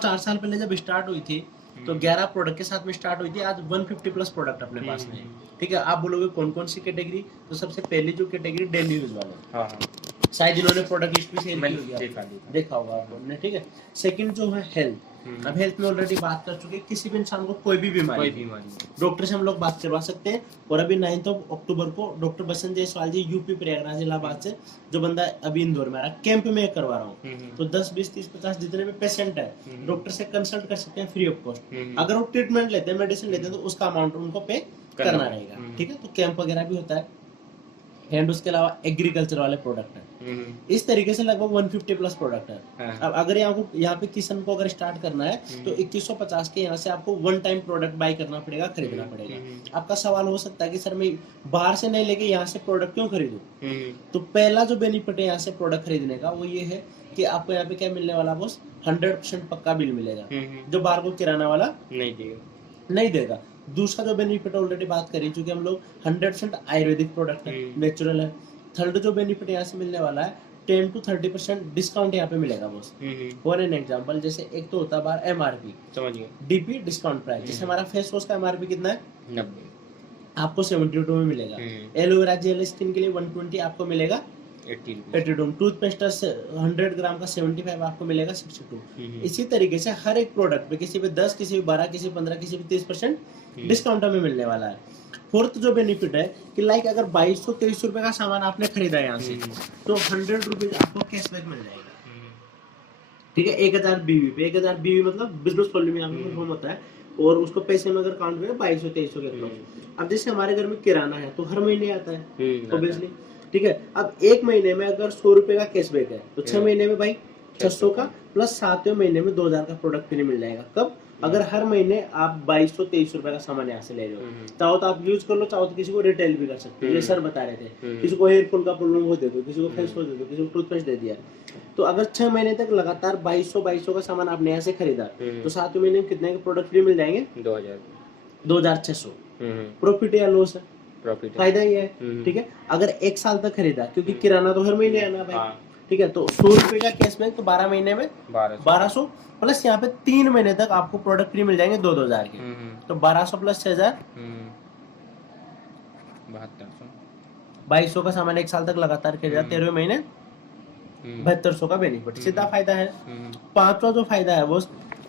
4 साल पहले जब स्टार्ट हुई थी तो 11 प्रोडक्ट के साथ में स्टार्ट हुई थी। आज 150 प्लस प्रोडक्ट अपने पास में है। ठीक है, आप बोलोगे कौन कौन सी कैटेगरी? तो सबसे पहली जो कैटेगरी डेली यूज वाले, हाँ शायद इन्होंने प्रोडक्ट लिस्ट भी शेयर की मैंने होगी, देखा देखा होगा आप लोगों ने। ठीक है, सेकंड जो है हेल्थ। अब हेल्थ में ऑलरेडी बात कर चुके हैं, किसी भी इंसान को कोई भी बीमारी डॉक्टर से हम लोग बात करवा सकते हैं। और अभी 9 अक्टूबर को डॉक्टर बसंत जायसवाल जी यूपी प्रयागराज इलाहाबाद से, जो बंदा अभी इंदौर में आ रहा है, कैंप में करवा रहा हूँ, तो 10 20 30 50 जितने भी पेशेंट है डॉक्टर से कंसल्ट कर सकते हैं फ्री ऑफ कॉस्ट। अगर वो ट्रीटमेंट लेते हैं, मेडिसिन लेते हैं, तो उसका अमाउंट उनको पे करना रहेगा। ठीक है, तो कैंप वगैरह भी होता है। एंड उसके अलावा एग्रीकल्चर वाले प्रोडक्ट है। इस तरीके से लगभग 150 प्लस प्रोडक्ट है। अब अगर यहाँ पे किसान को अगर स्टार्ट करना है तो 2150 के यहाँ से आपको वन टाइम प्रोडक्ट बाय करना पड़ेगा, खरीदना पड़ेगा। आपका सवाल हो सकता है कि सर मैं बाहर से नहीं लेके यहाँ से प्रोडक्ट क्यों खरीदूं? तो पहला जो बेनिफिट है यहाँ से प्रोडक्ट खरीदने का वो ये है कि आपको यहाँ पे क्या मिलने वाला बॉस, 100% पक्का बिल मिलेगा, जो बाहर को किराना वाला नहीं देगा। दूसरा जो बेनिफिट ऑलरेडी बात करी चूंकि हम लोग 100% आयुर्वेदिक प्रोडक्ट है, नेचुरल है। थर्ड जो बेनिफिट यहाँ से मिलने वाला है, 10 to 30% डिस्काउंट यहाँ पे मिलेगा बॉस। फॉर एन एग्जांपल, जैसे एक तो होता है बार एमआरपी, समझिए, डीपी डिस्काउंट प्राइस। जैसे हमारा फेस वॉश का एमआरपी कितना है? 90, आपको 72 में मिलेगा। एलोवेरा जेल स्किन के लिए 120 आपको मिलेगा 82। टूथपेस्ट 100 ग्राम का 75 आपको मिलेगा 62। इसी तरीके से हर एक प्रोडक्ट पे किसी पे 10, किसी पे 12, किसी पे 15, किसी पे 30% डिस्काउंट हमें मिलने वाला है। फोर्थ जो बेनिफिट है कि लाइक अगर 2223 रुपए का सामान आपने खरीदा यहाँ से, तो 100 रुपीज आपको कैशबैक मिल जाएगा। ठीक है, 1000 बीवी पे, 1000 बीवी मतलब बिजनेस वॉल्यूम में आपको परफॉर्म होता है, और उसको पैसे में अगर काउंट करें 2200-2300 के अप्रोक्स। अब जैसे हमारे घर में किराना है तो हर महीने आता है ऑब्वियसली। ठीक है, अब एक महीने में अगर 100 रुपए का कैशबैक है तो 6 महीने में भाई 600 का, प्लस 7वें महीने में 2000 का प्रोडक्ट फ्री मिल जाएगा। कब? अगर हर महीने आप 2223 रुपए का सामान यहाँ से ले रहे हो। चाहो तो आप यूज कर लो, चाहो तो किसी को रिटेल भी कर सकते हो, ये सर बता रहे थे। किसी को हेयर फॉल का प्रॉब्लम हो दे दो, किसी को फेस वॉश दे दो, किसी को टूथपेस्ट दे दिया। तो अगर 6 महीने तक लगातार 2200 का सामान आपने यहाँ से खरीदा, तो 7वें महीने में कितने के प्रोडक्ट फ्री मिल जाएंगे? 2600। प्रॉफिट या लॉस है? प्रॉफिट, फायदा ही है। ठीक है, अगर 1 साल तक खरीदा, क्योंकि किराना तो हर महीने आना भाई। ठीक है, तो 100 रुपए का कैशबैक, तो 12 महीने में 1200, प्लस यहाँ पे 3 महीने तक आपको प्रोडक्ट फ्री मिल जाएंगे 2000 के। तो 1200 प्लस 6000, 2200 का सामान 1 साल तक लगातार खरीदा, 13वें महीने 7200 का बेनिफिट, सीधा फायदा है। पांचवा जो फायदा है वो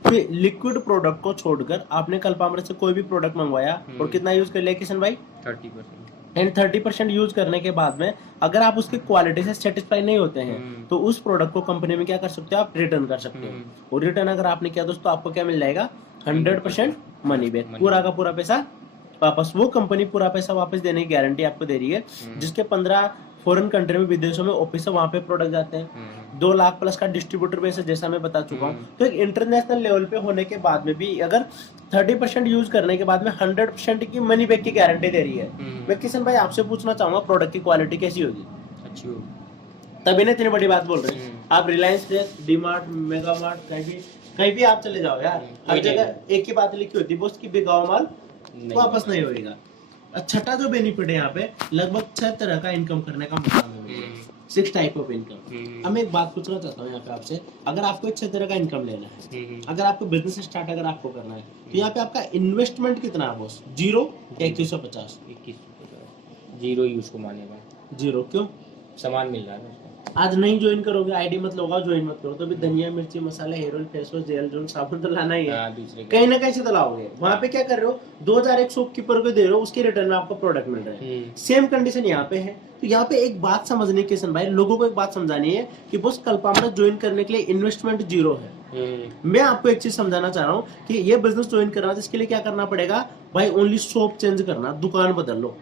लिक्विड प्रोडक्ट को छोड़कर आपने कल्पामृत से कोई भी प्रोडक्ट मंगवाया और कितना यूज कर लिया किशन भाई? 30%। एंड 30% यूज करने के बाद में अगर आप उसकी क्वालिटी से सेटिस्फाई नहीं होते हैं तो उस प्रोडक्ट को कंपनी में क्या कर सकते हो, आप रिटर्न कर सकते हो। और रिटर्न अगर आपने किया दोस्तों, आपको क्या मिल जाएगा? 100% मनी बैक, पूरा का पूरा पैसा वापस। वो कंपनी पूरा पैसा वापस देने की गारंटी आपको दे रही है। जिसके 15 फॉरेन कंट्री में, विदेशों में ऑफिस है, वहां पे प्रोडक्ट जाते हैं। 2 लाख प्लस का डिस्ट्रीब्यूटर बेस है, जैसा मैं बता चुका हूँ। तो एक इंटरनेशनल लेवल पे होने के बाद में भी अगर 30% यूज करने के बाद में 100% की मनी बैक की गारंटी दे रही है। मैं किशन भाई आपसे पूछना चाहूंगा, प्रोडक्ट की क्वालिटी कैसी होगी? अच्छी होगी, तभी ना इतनी बड़ी बात बोल रहे हैं आप। Reliance fresh, D mart, mega mart, कहीं भी आप चले जाओ यार, हर जगह एक ही बात लिखी होती है, बस की बिकाऊ माल वापस नहीं होएगा। छठा जो बेनिफिट है यहाँ पे, लगभग 6 तरह का इनकम करने का मौका मिलेगा, 6 टाइप ऑफ इनकम। अब मैं एक बात पूछना चाहता हूँ यहाँ पे आपसे, अगर आपको 6 तरह का इनकम लेना है, अगर आपको बिजनेस स्टार्ट अगर आपको करना है, तो यहाँ पे आपका इन्वेस्टमेंट कितना है बॉस? 0 या 2150? 2150 जीरो यूज को मानेगा। 0 क्यों? सामान मिल रहा है। आज नहीं ज्वाइन करोगे, आईडी मत लोगा, ज्वाइन मत करो, तो भी धनिया, मिर्ची, मसाला, hair oil, face wash, gel, जोन, साबुन तो लाना ही है। कहीं ना कहीं से तो लाओगे। वहां पे क्या कर रहे हो, 2000 एक शॉपकीपर को दे रहे हो, उसके रिटर्न में आपको प्रोडक्ट मिल रहा है। सेम कंडीशन यहाँ पे है। तो यहाँ पे एक बात समझनी किशन भाई, लोगों को एक बात समझानी है कि बस कल्पामृत ज्वाइन करने के लिए इन्वेस्टमेंट 0 है। मैं आपको एक चीज समझाना चाह रहा हूँ कि ये बिजनेस ज्वाइन करना, इसके लिए क्या करना पड़ेगा भाई? ओनली शॉप चेंज करना, दुकान बदल लो।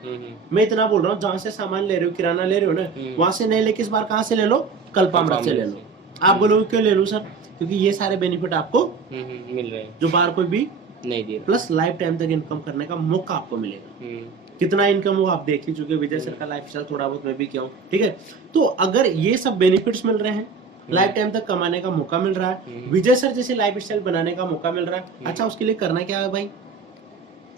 मैं इतना बोल रहा हूँ, जहाँ से सामान ले रहे हो, किराना ले रहे हो ना, वहां से नहीं लेके इस बार कहाँ से ले लो? कल्पामृत से ले लो। आप बोलोगे क्यों ले लूं सर? क्योंकि ये सारे बेनिफिट आपको मिल रहे हैं जो बाहर कोई भी नहीं दे रहा, प्लस लाइफ टाइम तक इनकम करने का मौका आपको मिलेगा। कितना इनकम हो आप देख ही चुके, विजय सर का लाइफस्टाइल थोड़ा बहुत मैं भी किया हूँ। ठीक है, तो अगर ये सब बेनिफिट्स मिल रहे हैं, लाइफ टाइम तक कमाने का मौका मिल रहा है, विजय सर जैसे लाइफस्टाइल बनाने का मौका मिल रहा है, अच्छा उसके लिए करना क्या है भाई?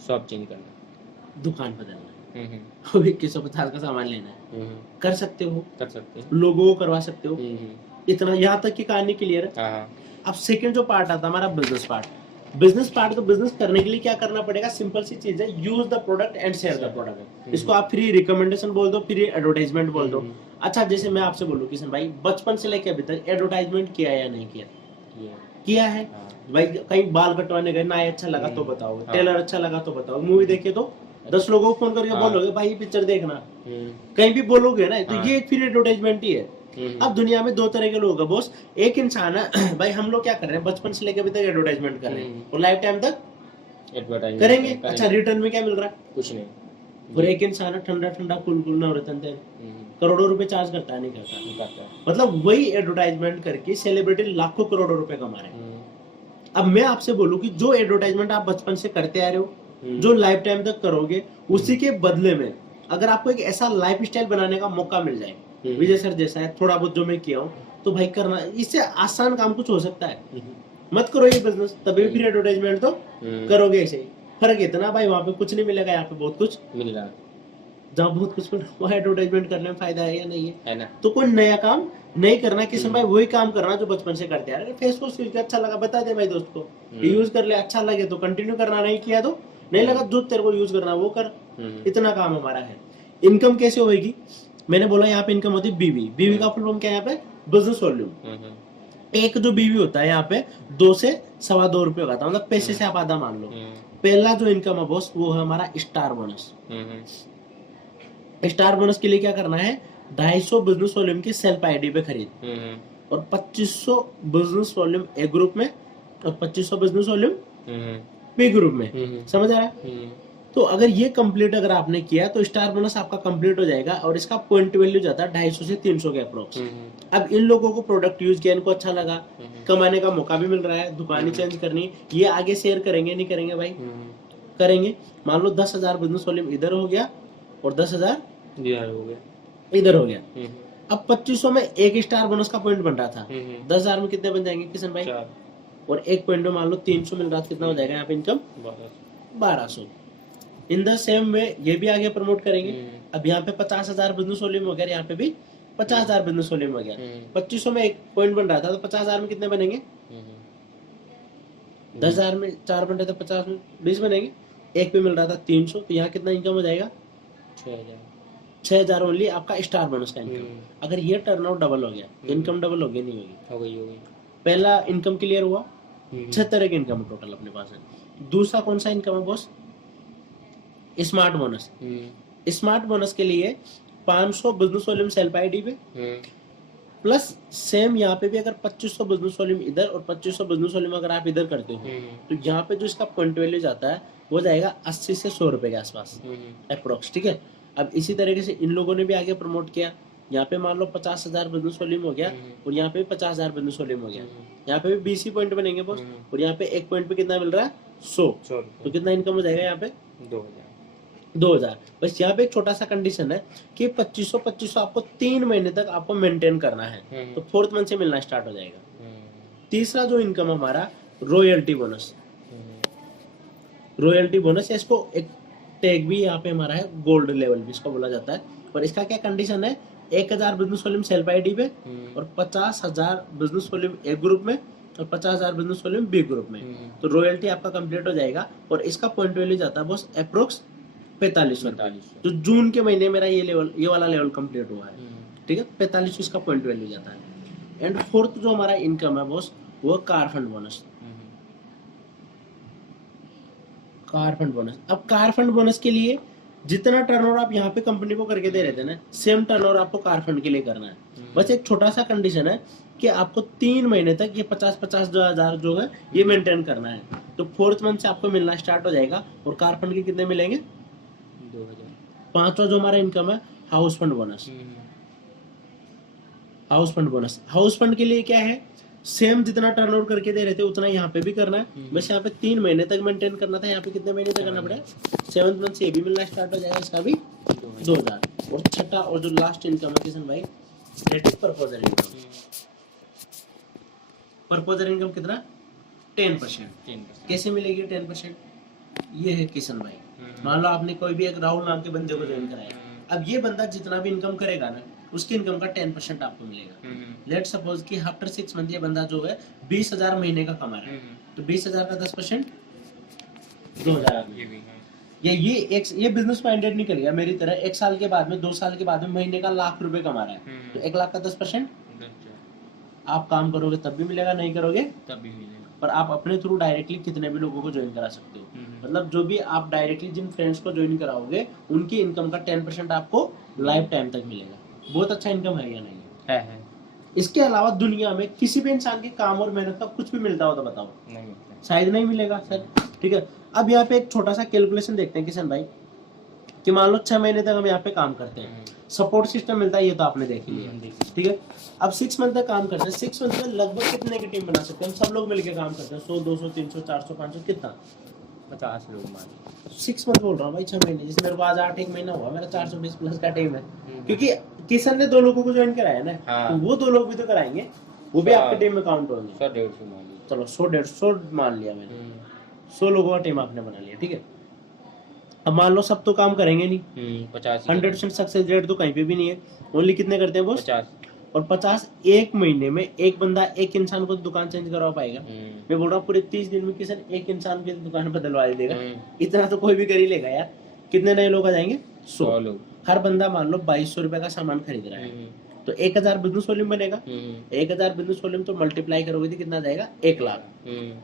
शॉप चेंज करना, दुकान बदलना, 2150 का सामान लेना है, कर सकते हो, लोगों को करवा सकते हो। इतना यहाँ तक की कहानी क्लियर है। हाँ, अब सेकंड जो पार्ट आता है हमारा बिजनेस पार्ट। बिजनेस पार्ट तो बिजनेस करने के लिए क्या करना पड़ेगा, सिंपल सी चीज है, use the product and share the product. इसको आप फ्री रिकमेंडेशन बोल दो, फ्री एडवर्टाइजमेंट बोल दो। अच्छा जैसे मैं आपसे बोलूं किशन भाई, बचपन से लेके अभी तक एडवर्टाइजमेंट किया या नहीं किया? किया है भाई। कहीं बाल कटवाने गए, नाई अच्छा लगा तो बताओ, टेलर अच्छा लगा तो बताओ, मूवी देखे तो 10 लोगों को फोन करके बोलोगे भाई पिक्चर देखना, कहीं भी बोलोगे ना, तो ये एक फ्री एडवर्टाइजमेंट ही है। अब दुनिया में दो तरह के लोग हैं बॉस। एक इंसान है भाई, हम लोग क्या कर रहे हैं, बचपन से लेकर अभी तक एडवर्टाइजमेंट कर रहे हैं और लाइफ टाइम तक एडवर्टाइजमेंट करेंगे। अच्छा रिटर्न में क्या मिल रहा है? कुछ नहीं। और एक इंसान है ठंडा ठंडा कूल कूल नवरत्न तेल, करोड़ों रुपए चार्ज करता है, नहीं करता। मतलब वही एडवर्टाइजमेंट करके सेलिब्रिटी लाखों करोड़ों रुपए कमा रहे हैं। अब मैं आपसे बोलूं कि जो एडवर्टाइजमेंट आप बचपन से करते आ रहे हो, जो लाइफ टाइम तक करोगे, उसी के बदले में अगर आपको एक ऐसा लाइफ स्टाइल बनाने का मौका मिल जाए, विजय सर जैसा है, थोड़ा बहुत जो मैं किया हूँ, तो भाई करना, इससे आसान काम कुछ हो सकता है। मत करो ये बिजनेस, तभी फिर एडवर्टाइजमेंट तो करोगे ऐसे ही। फर्क इतना भाई, वहां पे कुछ नहीं मिलेगा, यहाँ पे बहुत कुछ मिल रहा है। जहाँ बहुत कुछ मिल रहा है एडवर्टाइजमेट करने में फायदा है या नहीं है ना? तो कोई नया काम नहीं करना, किसी भाई वही काम करना जो बचपन से करते आ रहे। फेस वॉश यूज अच्छा लगा बता दे भाई दोस्त को, यूज कर ले, अच्छा लगे तो कंटिन्यू करना, नहीं किया तो नहीं लगा, जो तेरे को यूज करना वो कर। इतना काम हमारा है। इनकम कैसे होगी? मैंने बोला यहाँ पे इनकम होती है बीवी का फुल फॉर्म क्या है यहाँ पे? Business volume. एक जो बीवी होता है यहाँ पे 2 से सवा 2 रुपए का था, मतलब पैसे से आप आधा मान लो। पहला जो इनकम है बॉस वो है हमारा स्टार बोनस। स्टार बोनस के लिए क्या करना है, 250 बिजनेस वॉल्यूम की सेल्फ आईडी पे खरीद, और 2500 बिजनेस वॉल्यूम ए ग्रुप में और 2500 बिजनेस वॉल्यूम बी ग्रुप में। समझ आ रहा है? तो अगर ये कंप्लीट अगर आपने किया तो स्टार बोनस आपका कंप्लीट हो जाएगा, और इसका पॉइंट वैल्यू जाता है 250 से 300 के अप्रोक्स। अब इन लोगों को प्रोडक्ट यूज किया, इनको अच्छा लगा, कमाने का मौका भी मिल रहा है, दुकान ही चेंज करनी, ये आगे शेयर करेंगे नहीं करेंगे भाई? करेंगे। मान लो 10,000 बिजनेस वॉल्यूम इधर हो गया और 10,000 इधर हो गया। अब 2500 में एक स्टार बोनस का पॉइंट बन रहा था, 10,000 में कितने बन जाएंगे किशन भाई? और एक पॉइंट में मान लो 300 मिल रहा था, कितना हो जाएगा यहाँ पे income? 1200। In the same way ये भी आगे प्रमोट करेंगे। अब यहाँ पे 50,000 बिजनेस वॉल्यूम हो गया, यहाँ पे भी 50,000 बिजनेस वॉल्यूम हो गया। 2500 में एक पॉइंट बन रहा था, तो 50,000 में कितने बनेंगे? 10,000 में 4 बन रहे थे, 50 में 20 बनेंगे। एक पे मिल रहा था 300, तो यहाँ कितना इनकम हो जाएगा? 6,000 ओनली आपका स्टार बोनस का इनकम। अगर ये टर्नआउट डबल हो गया, इनकम डबल होगी नहीं होगी? हो गई। पहला इनकम क्लियर हुआ, 6 तरह की इनकम टोटल अपने पास है। दूसरा कौन सा इनकम है boss? Smart bonus. Smart bonus के लिए 500 बिजनेस वॉल्यूम सेल्फ आईडी पे, प्लस सेम यहाँ पे भी अगर 2500 बिजनेस वॉल्यूम इधर और 2500 बिजनेस वॉल्यूम अगर आप इधर करते हो, तो यहाँ पे जो इसका पॉइंट वैल्यू जाता है वो जाएगा 80 से 100 रुपए के आसपास अप्रोक्स। ठीक है। अब इसी तरीके से इन लोगों ने भी आगे प्रमोट किया, यहाँ पे मान लो 50,000 बिजनेस वॉल्यूम हो गया और यहाँ पे 50,000 बिजनेस वॉल्यूम हो गया, यहाँ पे भी 20 पॉइंट बनेंगे बॉस, और यहाँ पे एक पॉइंट पे कितना मिल रहा है? 100। तो कितना इनकम हो जाएगा यहाँ पे? 2,000। बस यहाँ पे एक छोटा सा कंडीशन है कि 2500 आपको 3 महीने तक आपको मेंटेन करना है, तो 4th मंथ से मिलना स्टार्ट हो जाएगा। तीसरा जो इनकम हमारा रॉयल्टी बोनस। रॉयल्टी बोनस, इसको एक टैग भी यहाँ पे हमारा है, गोल्ड लेवल भी इसको बोला जाता है। और इसका क्या कंडीशन है? 1,000 बिजनेस वॉल्यूम सेल्फ आईडी पे और 50,000 बिजनेस वॉल्यूम ए ग्रुप में और 50,000 बिजनेस वॉल्यूम बी ग्रुप में, तो रॉयल्टी आपका कंप्लीट हो जाएगा। और इसका पॉइंट वैल्यू जाता है बस अप्रोक्स 4500। तो जून के महीने मेरा ये वाला लेवल कंप्लीट हुआ है। ठीक है, 4500 इसका पॉइंट वैल्यू जाता है। एंड फोर्थ जो हमारा इनकम है बॉस वो car fund bonus. Car fund bonus, अब कार फंड बोनस के लिए जितना टर्नओवर आप यहाँ पे कंपनी को करके दे रहे थे ना, सेम टर्नओवर आपको कार फंड के लिए करना है। बस एक छोटा सा कंडीशन है कि आपको 3 महीने तक ये 50,000 जो है ये मेंटेन करना है, तो 4th मंथ से आपको मिलना स्टार्ट हो जाएगा। और कार फंड के कितने मिलेंगे? 2,000। 5वां जो हमारा इनकम है house fund bonus. House fund bonus, house fund के लिए क्या है? सेम जितना टर्नओवर करके दे रहे थे उतना यहाँ पे भी करना है, बस यहाँ पे 3 महीने तक मेंटेन करना था, यहाँ पे कितने महीने तक करना पड़ेगा? 7th मंथ से ये भी मिलना स्टार्ट हो जाएगा, इसका भी 2,000। और छठा और जो लास्ट इनकम है किशन भाई, that is proposal income. Proposal income कितना? 10%। कैसे मिलेगी 10%? ये है किशन भाई, मान लो आपने कोई भी एक राहुल नाम के बंदे को ज्वाइन कराया, अब ये बंदा जितना भी इनकम करेगा ना उसकी इनकम का 10% आपको मिलेगा। लेट सपोज कि आफ्टर 6 मंथ ये बंदा जो है 20,000 महीने का कमा रहा है, तो 20,000 का 10% 2,000। ये बिजनेस माइंडेड निकल गया मेरी तरह। 1 साल के बाद में 2 साल के बाद में महीने का लाख रुपए कमा रहा है, तो 1 लाख का 10%। आप काम करोगे तब भी मिलेगा, नहीं करोगे तब भी मिलेगा। पर आप अपने थ्रू डायरेक्टली कितने भी लोगों को ज्वाइन करा सकते हो। मतलब जो भी आप डायरेक्टली जिन फ्रेंड्स को ज्वाइन कराओगे उनकी इनकम का 10% आपको लाइफ टाइम तक मिलेगा। बहुत अच्छा इनकम है या नहीं है? इसके अलावा दुनिया में किसी भी इंसान के काम और मेहनत का कुछ भी मिलता हो तो बताओ? नहीं मिलता, शायद नहीं मिलेगा सर। ठीक है, अब यहाँ पे एक छोटा सा कैलकुलेशन देखते हैं किशन भाई, कि मान लो 6 महीने तक हम यहाँ पे काम करते हैं, सपोर्ट सिस्टम मिलता है, ये तो आपने देख लिया। ठीक है, अब 6 मंथ तक काम करते हैं। 6 मंथ में लगभग कितने की टीम बना सकते हैं? हम सब लोग मिलकर काम करते हैं, 100 200 300 400 500 कितना, 50 लोग मान। 6 मंथ बोल रहा हूँ भाई, 6 महीने। जैसे मेरे को आज 8 महीना हुआ, मेरा 420 प्लस का टीम है, क्योंकि किशन ने 2 लोगों को ज्वाइन कराया ना। तो वो 2 लोग भी तो कराएंगे, वो भी आपके टीम में काउंट होंगे। 100-150 मान लिया, चलो 100-150 मान लिया मैंने। 100 लोगों का टीम आपने बना लिया, ठीक है। अब मान लो सब तो काम करेंगे नहीं, 100% सक्सेस रेट तो कहीं पे भी नहीं है। ओनली कितने करते हैं बॉस? 50। और 50 एक महीने में एक बंदा एक इंसान को दुकान चेंज करवा पाएगा? मैं बोल रहा हूँ पूरे 30 दिन में किसी एक इंसान की दुकान बदलवा देगा। इतना तो कोई भी कर ही लेगा यार। कितने नए लोग आ जाएंगे? 100 लोग। हर बंदा मान लो 2200 रुपए का सामान खरीद रहा है, तो 1000 बिजनेस वॉल्यूम बनेगा। 1000 बिजनेस वॉल्यूम तो मल्टीप्लाई करोगे तो कितना जाएगा? 1 lakh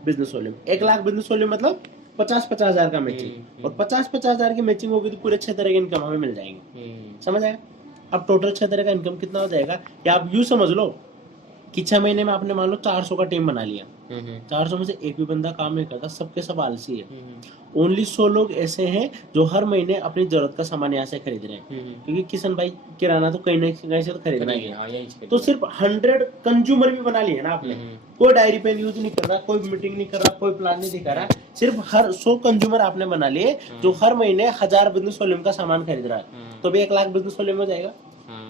business volume. 1 lakh business volume मतलब 50-50 हजार का मैचिंग, और 50-50 हजार की मैचिंग होगी तो पूरे 6 तरह के इनकम हमें मिल जाएंगे। समझ आया? अब टोटल 6 तरह का इनकम कितना हो जाएगा? या आप यूं समझ लो कि 6 महीने में आपने मान लो 400 का टीम बना लिया। 400 में से एक भी बंदा काम नहीं करता, सबके सब आलसी है। ओनली 100 लोग ऐसे हैं जो हर महीने अपनी जरूरत का सामान यहाँ से खरीद रहे हैं, क्योंकि किशन भाई किराना तो कहीं ना कहीं से तो खरीदना ही है। तो सिर्फ 100 कंज्यूमर भी बना लिए ना आपने। कोई डायरी पेन यूज नहीं कर रहा, कोई मीटिंग नहीं कर रहा, कोई प्लान नहीं दिखा रहा, सिर्फ हर 100 कंज्यूमर आपने बना लिए जो हर महीने 1000 बिजनेस वॉल्यूम का सामान खरीद रहा है, तो भी 1 लाख बिजनेस वॉल्यूम हो जाएगा।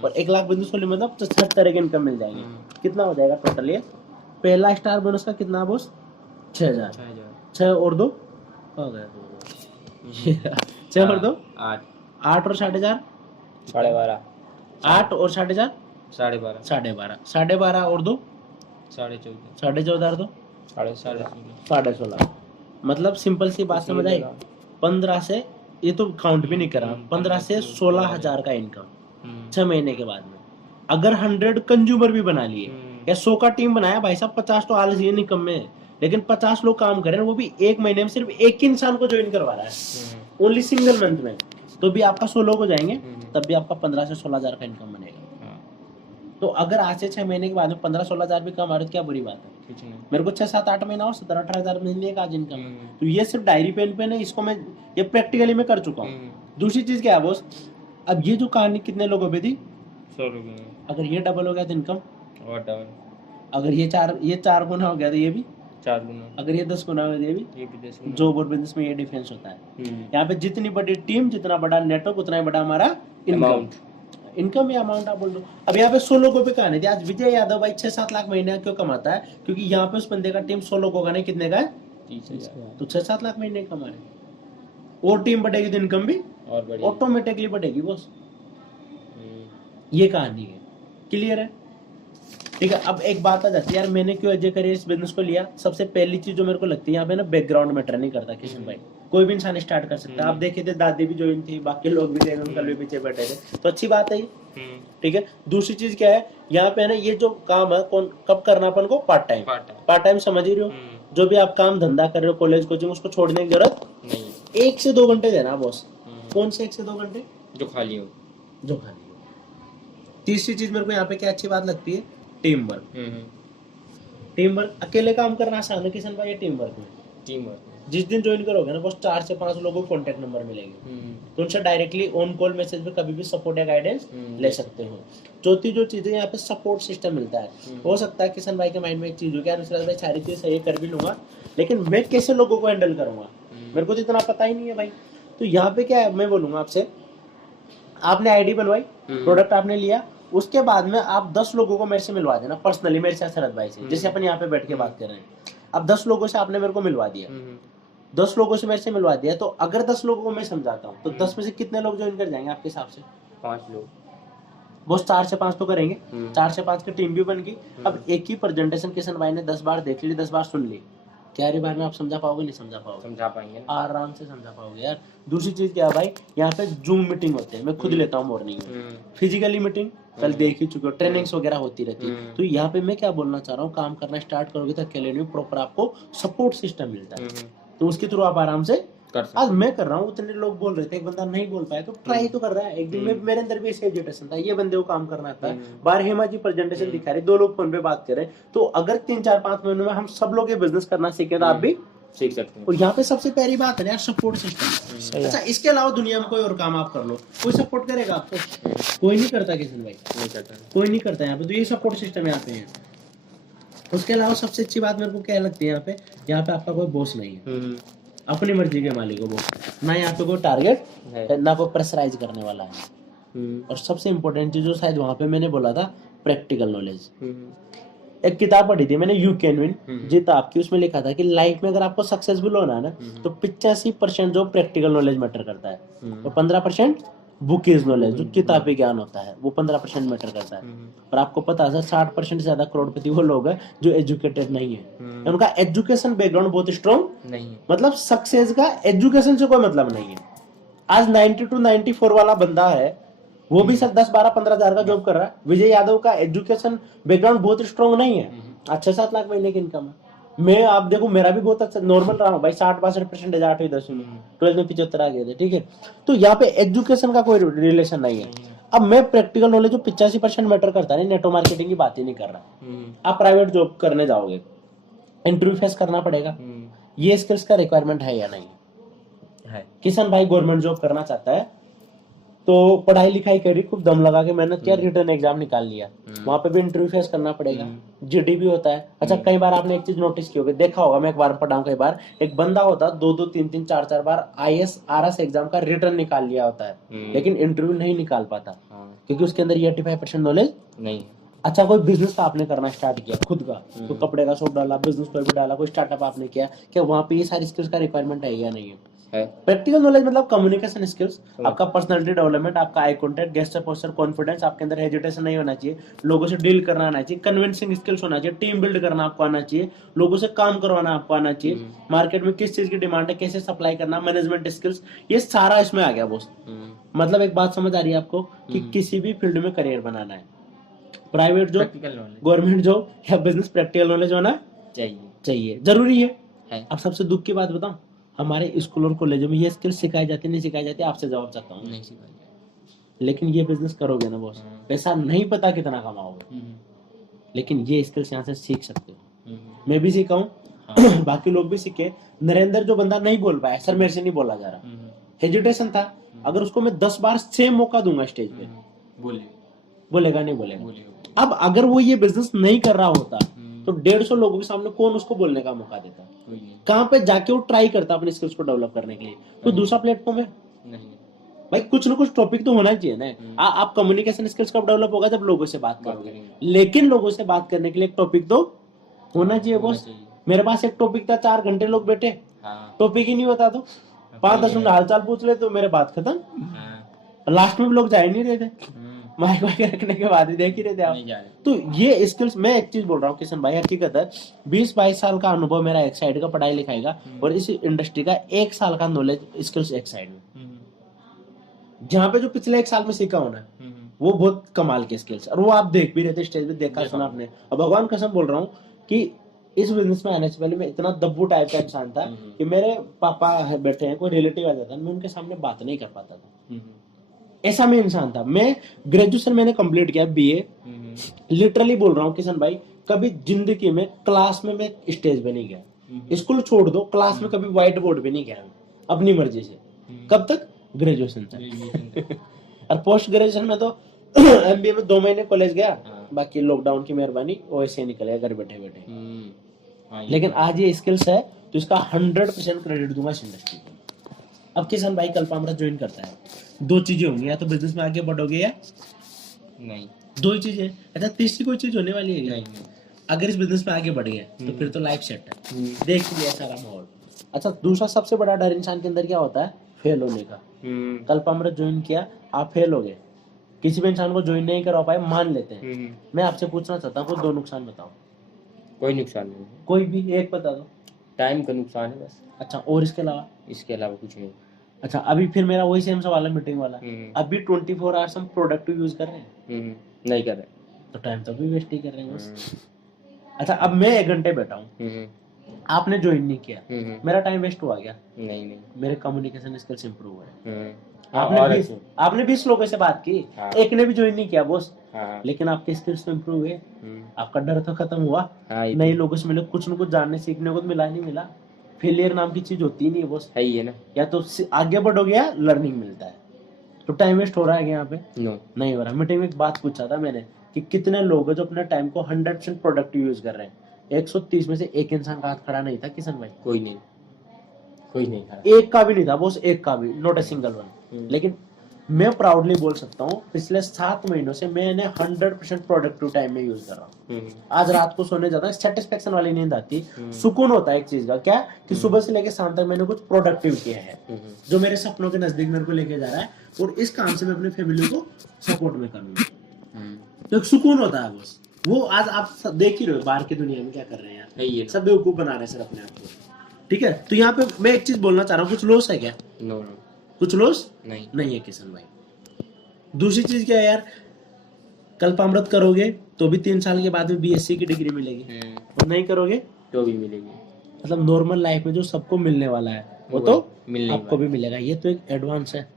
और 1 लाख बिजनेस वॉल्यूम मतलब 6 तरह के इनकम मिल जाएंगे। कितना हो जाएगा टोटल? ये पहला स्टार बोनस का कितना बॉस? 6000। 6 और 2 हो गया 6 और 2 8 8 और 4.5 12.5 8 और 4.5 12.5 12.5 और 2 14.5 और 2 16.5 मतलब सिंपल सी बात समझ आई। 15 से, ये तो काउंट भी नहीं करा, 15 से 16,000 का इनकम 6 महीने के बाद में। अगर 100 कंज्यूमर भी बना लिए या 100 का टीम बनाया, भाई साहब 50 तो आलसी इनकम में, लेकिन 50 लोग काम कर रहे हैं, वो भी एक महीने में सिर्फ एक ही इंसान को ज्वाइन करवा रहा है, ओनली सिंगल मंथ में, तो भी आपका 100 लोग हो जाएंगे, तब भी आपका 15 से 16,000 का इनकम बनेगा। तो अगर आज से 6 महीने के बाद में 15-16,000 भी कमा रहे तो क्या बुरी बात है? कुछ नहीं। मेरे को 6-7-8 महीना और 17-18,000 महीने का आज इनकम है। तो ये सिर्फ डायरी पेन पे नहीं, इसको मैं ये प्रैक्टिकली मैं कर चुका हूँ। दूसरी चीज क्या है बॉस, अब ये जो कहानी कितने लोगों पे थी? 100 लोगों। अगर ये डबल हो गया तो इनकम और डबल। अगर ये 4 गुना हो गया तो ये भी 4 गुना। अगर ये 10 गुना हो गया तो ये भी 10 गुना। जॉब और बिजनेस में ये डिफरेंस होता है। यहाँ पे जितनी बड़ी टीम, जितना बड़ा नेटवर्क, उतना ही बड़ा हमारा इनकम या अमाउंट आप बोल दो। अब यहाँ पे 100 लोगों पे कहानी थी। आज विजय यादव भाई 6-7 लाख महीने क्यों कमाता है? क्योंकि यहाँ पे उस बंदे का टीम 100 लोगों का नहीं, कितने का है? 30,000। तो 6-7 लाख महीने कमा रहे। और टीम बढ़ेगी तो इनकम भी और ऑटोमेटिकली बढ़ेगी बॉस। ये कहानी है, क्लियर है? ठीक है, अब एक बात आ जाती है यार, मैंने क्यों एजे करियर इस बिजनेस को लिया? सबसे पहली चीज जो मेरे को लगती है यहाँ पे ना, बैकग्राउंड मैटर नहीं करता किशन भाई। कोई भी इंसान स्टार्ट कर सकता है। आप देखे थे दादी भी ज्वाइन थी, बाकी लोग भी थे, कल भी पीछे बैठे थे, तो अच्छी बात है। ठीक है, दूसरी चीज क्या है यहाँ पे ना, ये जो काम है कब करना अपन को? पार्ट टाइम समझ ही रहे हो। जो भी आप काम धंधा कर रहे हो, कॉलेज कोचिंग, उसको छोड़ने की जरूरत नहीं। 1 से 2 घंटे देना बॉस। कौन से 1 से 2 घंटे? जो खाली हो। तीसरी चीज मेरे को यहाँ पे क्या अच्छी बात लगती है? Team work. अकेले काम करना आसान है किशन भाई, टीम वर्क जिस दिन ज्वाइन करोगे ना बस 4 से 5 लोगों को कॉन्टेक्ट नंबर मिलेंगे, तो उनसे डायरेक्टली ऑन कॉल मैसेज पे कभी भी सपोर्ट या गाइडेंस ले सकते हो। चौथी जो चीज है यहाँ पे, सपोर्ट सिस्टम मिलता है। हो सकता है किशन भाई के माइंड में एक चीज हो क्या, भाई सारी चीज सही कर भी लूंगा, लेकिन मैं कैसे लोगों को हैंडल करूंगा, मेरे को तो इतना पता ही नहीं है भाई। तो यहाँ पे क्या है, मैं बोलूंगा आपसे, आपने आईडी बनवाई, प्रोडक्ट आपने लिया, उसके बाद में आप 10 लोगों को मेरे से मिलवा देना पर्सनली, मेरे से शरद भाई से, जैसे अपन यहाँ पे बैठ के बात कर रहे हैं। अब 10 लोगों से आपने मेरे को मिलवा दिया, 10 लोगों से मेरे से मिलवा दिया, तो अगर 10 लोगों को मैं समझाता हूँ तो 10 में से कितने लोग ज्वाइन कर जाएंगे आपके हिसाब से? 5 लोग। बॉस 4 से 5 तो करेंगे, 4 से 5 की टीम भी बन गई। अब एक ही प्रेजेंटेशन किशन भाई ने 10 बार देख ली, 10 बार सुन ली, क्या रे भाई में आप समझा पाओगे? नहीं समझा पाओगे? समझा पाएंगे ना, आराम से समझा पाओगे यार। दूसरी चीज क्या है भाई, यहाँ पे जूम मीटिंग होते हैं, मैं खुद लेता हूँ मॉर्निंग में। फिजिकली मीटिंग कल देख ही चुके हो, ट्रेनिंग्स वगैरह होती रहती है। तो यहाँ पे मैं क्या बोलना चाह रहा हूँ, काम करना स्टार्ट करोगे तो अकेले नहीं, प्रॉपर आपको सपोर्ट सिस्टम मिलता है, तो उसके थ्रू आप आराम से आज मैं कर रहा हूँ। उतने लोग बोल रहे थे, एक बंदा नहीं बोल पाया तो ट्राई तो कर रहा है। एक दिन में मेरे अंदर भी ऐसे एजुटेशन था, ये बंदे को काम करना था, बाहर हेमा जी प्रेजेंटेशन दिखा रहे, 2 लोग फोन पे बात कर रहे, तो अगर 3-4-5 महीनों में हम सब लोग ये बिजनेस करना सीखे तो आप भी सीख सकते हैं। और यहाँ पे सबसे पहली बात है यार सपोर्ट सिस्टम। अच्छा, इसके अलावा दुनिया में कोई और काम आप कर लो, कोई सपोर्ट करेगा आपको? कोई नहीं करता किशन भाई, नहीं करता, कोई नहीं करता यहाँ पे। तो ये सपोर्ट सिस्टम यहाँ पे है। उसके अलावा सबसे अच्छी बात मेरे को क्या लगती है यहाँ पे आपका कोई बॉस नहीं है, अपनी मर्जी के मालिक हो वो, ना यहाँ पे कोई टारगेट है, ना कोई प्रेशराइज करने वाला है। और सबसे इम्पोर्टेंट चीज जो शायद वहां पे मैंने बोला था, प्रैक्टिकल नॉलेज। एक किताब पढ़ी थी मैंने, यू कैन विन, जीत आपकी, उसमें लिखा था कि लाइफ में अगर आपको सक्सेसफुल होना है ना, तो 85% जो प्रैक्टिकल नॉलेज मैटर करता है, और 15% बुक इज नॉलेज, जो किताबी ज्ञान होता है, वो 15% मैटर करता है। और आपको पता है 60% से ज्यादा करोड़पति वो लोग हैं जो एजुकेटेड नहीं है, उनका एजुकेशन बैकग्राउंड बहुत स्ट्रॉन्ग नहीं है। मतलब सक्सेस का एजुकेशन से कोई मतलब नहीं है। आज 92-94 वाला बंदा है, वो भी सर 10-12-15 हजार का जॉब कर रहा है। विजय यादव का एजुकेशन बैकग्राउंड बहुत स्ट्रॉन्ग नहीं है, 6-7 लाख महीने की इनकम है। मैं आप देखो मेरा भी बहुत अच्छा नॉर्मल रहा हूँ भाई, 60-62% 8वीं 10वीं में, 12th में 75 आ गए थे, ठीक है। तो यहाँ पे एजुकेशन का कोई रिलेशन नहीं है। अब मैं प्रैक्टिकल नॉलेज जो 85% मैटर करता है, नेटवर्क मार्केटिंग की बात ही नहीं कर रहा। आप प्राइवेट जॉब करने जाओगे, इंटरव्यू फेस करना पड़ेगा, ये स्किल्स का रिक्वायरमेंट है या नहीं है? किशन भाई गवर्नमेंट जॉब करना चाहता है तो पढ़ाई लिखाई करी, खूब दम लगा के मेहनत किया, रिटर्न एग्जाम निकाल लिया, वहां पे भी इंटरव्यू फेस करना पड़ेगा, जीडी भी होता है। अच्छा, कई बार आपने एक चीज नोटिस की होगी, देखा होगा, मैं एक बार पढ़ा हूँ, कई बार एक बंदा होता 2-2 3-3 4-4 बार IAS RS एग्जाम का रिटर्न निकाल लिया होता है, लेकिन इंटरव्यू नहीं निकाल पाता, क्योंकि उसके अंदर 85% नॉलेज नहीं है। अच्छा, कोई बिजनेस आपने करना स्टार्ट किया खुद का, तो कपड़े का शॉप डाला, बिजनेस पर भी डाला, कोई स्टार्टअप आपने किया, क्या वहां पे ये सारी स्किल्स का रिक्वायरमेंट है या नहीं है? प्रैक्टिकल नॉलेज मतलब कम्युनिकेशन स्किल्स, आपका पर्सनालिटी डेवलपमेंट, आपका eye contact, gesture posture, confidence, आपके अंदर हेजिटेशन नहीं होना चाहिए, लोगों से डील करना आना चाहिए, कन्विंसिंग स्किल्स होना चाहिए, टीम बिल्ड करना आपको आना चाहिए, लोगों से काम करवाना आपको आना चाहिए, मार्केट में किस चीज की डिमांड है, कैसे सप्लाई करना, मैनेजमेंट स्किल्स, ये सारा इसमें आ गया बॉस। मतलब एक बात समझ आ रही है आपको कि किसी भी फील्ड में करियर बनाना है, प्राइवेट जॉब, गवर्नमेंट जॉब या बिजनेस, प्रैक्टिकल नॉलेज होना चाहिए, जरूरी है। अब सबसे दुख की बात बताऊं, हमारे स्कूल और कॉलेजों में ये स्किल सिखाई जाती नहीं सिखाई जाती, आपसे जवाब चाहता हूँ, नहीं सिखाई। लेकिन ये बिजनेस करोगे ना बॉस, पैसा नहीं पता कितना कमाओगे, लेकिन ये स्किल्स यहाँ से सीख सकते हो। मैं भी सीखा हूँ, बाकी लोग भी सीखे। नरेंद्र जो बंदा नहीं बोल पाया, सर मेरे से नहीं बोला जा रहा, हेजिटेशन था, अगर उसको मैं 10 बार सेम मौका दूंगा स्टेज पे, बोलेगा नहीं बोलेगा। अब अगर वो ये बिजनेस नहीं कर रहा होता तो 150 लोगों के सामने कौन उसको बोलने का मौका देता? कहाँ पे जाके वो ट्राई करता अपने स्किल्स को डेवलप करने के लिए? तो दूसरा प्लेटफॉर्म है नहीं भाई, कुछ ना कुछ टॉपिक तो होना चाहिए ना। आप कम्युनिकेशन स्किल्स कब डेवलप होगा? जब लोगों से बात करोगे, लेकिन लोगों से बात करने के लिए एक टॉपिक तो होना चाहिए बॉस। मेरे पास एक टॉपिक था, 4 घंटे लोग बैठे, टॉपिक ही नहीं होता, तो 5-10 मिनट हालचाल पूछ ले तो मेरे बात खत्म, लास्ट में भी लोग जा ही नहीं रहे थे, माइक वाइक रखने के बाद ही देख ही रहे थे आप। तो ये स्किल्स, मैं एक चीज बोल रहा हूँ किशन भाई, हकीकत है, 20-22 साल का अनुभव मेरा एक साइड का पढ़ाई लिखाई का, और इस इंडस्ट्री का 1 साल का नॉलेज स्किल्स एक साइड में। जहाँ पे जो पिछले 1 साल में सीखा होना वो बहुत कमाल के स्किल्स, और वो आप देख भी रहे थे स्टेज पे, देखा सुना आपने। अब भगवान कसम बोल रहा हूँ कि इस बिजनेस में आने से पहले मैं इतना दब्बू टाइप का इंसान था कि मेरे पापा बैठे हैं, कोई रिलेटिव आ जाता है, मैं उनके सामने बात नहीं कर पाता था, ऐसा मैं इंसान था। मैं ग्रेजुएशन मैंने कंप्लीट किया, BA, लिटरली बोल रहा हूँ किशन भाई, कभी जिंदगी में क्लास में मैं स्टेज पे नहीं गया, स्कूल छोड़ दो, क्लास में कभी व्हाइट बोर्ड पे नहीं गया अपनी मर्जी से। कब तक? ग्रेजुएशन तक। और पोस्ट ग्रेजुएशन में तो MBA में 2 महीने कॉलेज गया, बाकी लॉकडाउन की मेहरबानी वो ऐसे निकल गया घर बैठे बैठे। लेकिन आज ये स्किल्स है तो इसका 100% क्रेडिट दूंगा इस इंडस्ट्री को। अब किशन भाई कल पामरा ज्वाइन करता है, 2 चीजें होंगी, या तो बिजनेस में आगे बढ़ोगे या नहीं, 2 ही चीजें। अच्छा, तीसरी कोई चीज होने वाली है नहीं। अगर इस बिजनेस में आगे बढ़ गए तो फिर तो लाइफ सेट है, देख लिया सारा माहौल। अच्छा, दूसरा सबसे बड़ा डर इंसान के अंदर क्या होता है? फेल होने का। कल पामरा ज्वाइन किया, आप फेल हो गए, किसी भी इंसान को ज्वाइन नहीं करा पाए मान लेते हैं, मैं आपसे पूछना चाहता हूँ, दो नुकसान बताओ। कोई नुकसान नहीं है, कोई भी एक बता दो। टाइम का नुकसान है बस। अच्छा, और इसके अलावा? इसके अलावा कुछ नहीं। अच्छा, अभी फिर मेरा वही सेम सवाल है मीटिंग वाला, अभी 24 आवर्स हम प्रोडक्टिव यूज कर रहे हैं? नहीं कर रहे, तो टाइम तो भी वेस्ट ही कर रहे हैं बस। अच्छा, अब मैं 1 घंटे बैठा हूँ, आपने ज्वाइन नहीं किया, मेरा टाइम वेस्ट हुआ गया? नहीं नहीं, मेरे कम्युनिकेशन स्किल्स इंप्रूव हुए। आपने आपने 20 लोगों से बात की, हाँ। एक ने भी ज्वाइन नहीं किया बॉस, हाँ। लेकिन आपके स्किल्स तो इंप्रूव हुए, आपका डर तो खत्म हुआ, हाँ, नए लोगों से मिले, कुछ न कुछ जानने सीखने को तो मिला, नहीं मिला? फेलियर नाम की चीज होती नहीं है बॉस, है ही है ना। या तो आगे बढ़ोगे या लर्निंग मिलता है। तो टाइम वेस्ट हो रहा है यहाँ पे? नो, नहीं हो रहा। मीटिंग में एक बात पूछा था मैंने कि कितने लोग हैं जो अपने टाइम को 100% प्रोडक्टिव यूज कर रहे हैं? 130 में से एक इंसान का हाथ खड़ा नहीं था किशन भाई। कोई नहीं, कोई नहीं था, एक का भी नहीं था बॉस, एक का भी, नॉट ए सिंगल वन। लेकिन मैं प्राउडली बोल सकता हूँ पिछले 7 महीनों से मैंने 100% प्रोडक्टिव टाइम में यूज कर रहा हूँ। आज रात को सोने जाता है, सेटिस्फेक्शन वाली नींद आती, सुकून होता है एक चीज का, क्या कि सुबह से लेकर शाम तक मैंने कुछ प्रोडक्टिव किया है जो मेरे सपनों के नजदीक मेरे को लेके जा रहा है, और इस काम से मैं अपनी फैमिली को सपोर्ट में करूंगा। तो एक सुकून होता है बस। वो आज आप देख ही रहे हो बाहर की दुनिया में क्या कर रहे हैं यार, सब बेवकूफ बना रहे हैं सर अपने आप को। ठीक है, तो यहाँ पे मैं एक चीज बोलना चाह रहा हूँ, कुछ लॉस है क्या? नो, कुछ लॉस नहीं है किशन भाई। दूसरी चीज क्या है यार, कल्पामृत करोगे तो भी 3 साल के बाद में बीएससी की डिग्री मिलेगी, और नहीं करोगे तो भी मिलेगी। मतलब नॉर्मल लाइफ में जो सबको मिलने वाला है वो तो आपको भी मिलेगा। ये तो एक एडवांस है,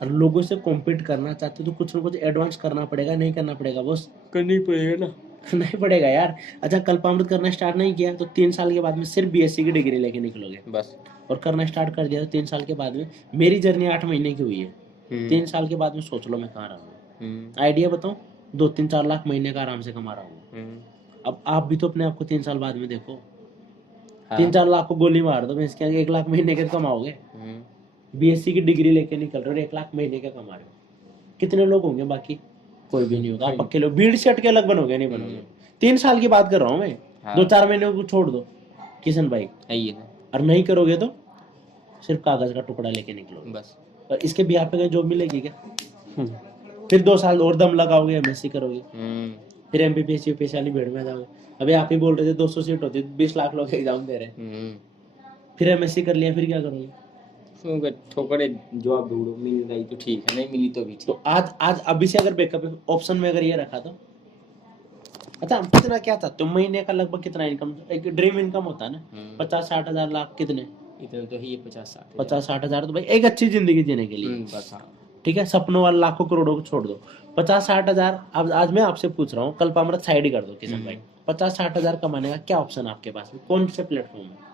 और लोगों से कॉम्पीट करना चाहते हो तो कुछ ना कुछ एडवांस करना पड़ेगा, नहीं करना पड़ेगा बॉस? करना ही पड़ेगा ना। नहीं पड़ेगा यार। अच्छा, कल्पामृत करना स्टार्ट नहीं किया तो 3 साल के बाद में सिर्फ बीएससी की डिग्री लेके निकलोगे बस, और करना स्टार्ट कर दिया तो 3 साल के बाद में, मेरी जर्नी 8 महीने की हुई है, 3 साल के बाद में सोच लो मैं कहाँ रहा हूँ। आइडिया बताऊँ, 2-3-4 लाख महीने का आराम से कमा रहा हूँ। अब आप भी तो अपने आप को 3 साल बाद में देखो, 3-4 लाख को गोली मार दो, मैं इसके आगे 1 लाख महीने के कमाओगे। बीएससी की डिग्री लेके निकल रहे हो, 1 लाख महीने का कमा रहे हो, कितने लोग होंगे? बाकी कोई भी नहीं होगा। आप पक्के लोग भीड़ से हट के अलग बनोगे, नहीं बनोगे। 3 साल की बात कर रहा हूँ मैं, 2-4 महीने को छोड़ दो किशन भाई, और नहीं करोगे तो सिर्फ कागज का टुकड़ा लेके निकलोगे बस। और इसके बिहार पे कहीं जॉब मिलेगी क्या? फिर 2 साल और दम लगाओगे, एमएससी करोगे, फिर एमबीबीएस यूपीएससी वाली भीड़ में जाओगे। अभी आप ही बोल रहे थे 200 सीट होती, 20 लाख लोग एग्जाम दे रहे हैं, फिर एमएससी कर लिया, फिर क्या करोगे? ठोकरे जॉब ढूंढो, मिल गई तो ठीक है, नहीं मिली तो भी ठीक। तो आज अभी से अगर बैकअप ऑप्शन में अगर ये रखा तो, अच्छा कितना क्या चाहते हो महीने का, लगभग कितना इनकम, एक ड्रीम इनकम होता है ना, 50-60 हजार लाख, कितने? इतने तो ही 50-60 हजार तो भाई एक अच्छी जिंदगी जीने के लिए बस। हाँ, ठीक है, सपनों वाले लाखों करोड़ों को छोड़ दो, 50-60 हजार। अब आज मैं आपसे पूछ रहा हूँ, कल्पामृत साइड ही कर दो किशन भाई, 50-60 हजार कमाने का क्या ऑप्शन है आपके पास में? कौन से प्लेटफॉर्म है,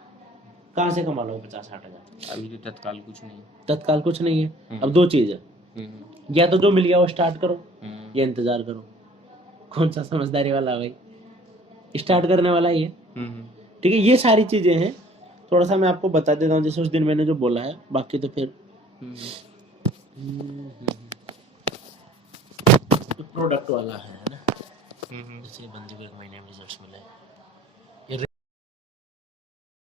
कहाँ से कमा लो 50-60 हजार? अभी तो तत्काल कुछ नहीं, तत्काल कुछ नहीं है। अब 2 चीज है, या तो जो मिल गया वो स्टार्ट करो, या इंतजार करो। कौन सा समझदारी वाला भाई? स्टार्ट करने वाला ही है। ठीक है, ये सारी चीजें हैं, थोड़ा सा मैं आपको बता देता हूँ जैसे उस दिन मैंने जो बोला है, बाकी तो फिर प्रोडक्ट वाला है ना। जैसे बंदे को 1 महीने में रिजल्ट्स मिले,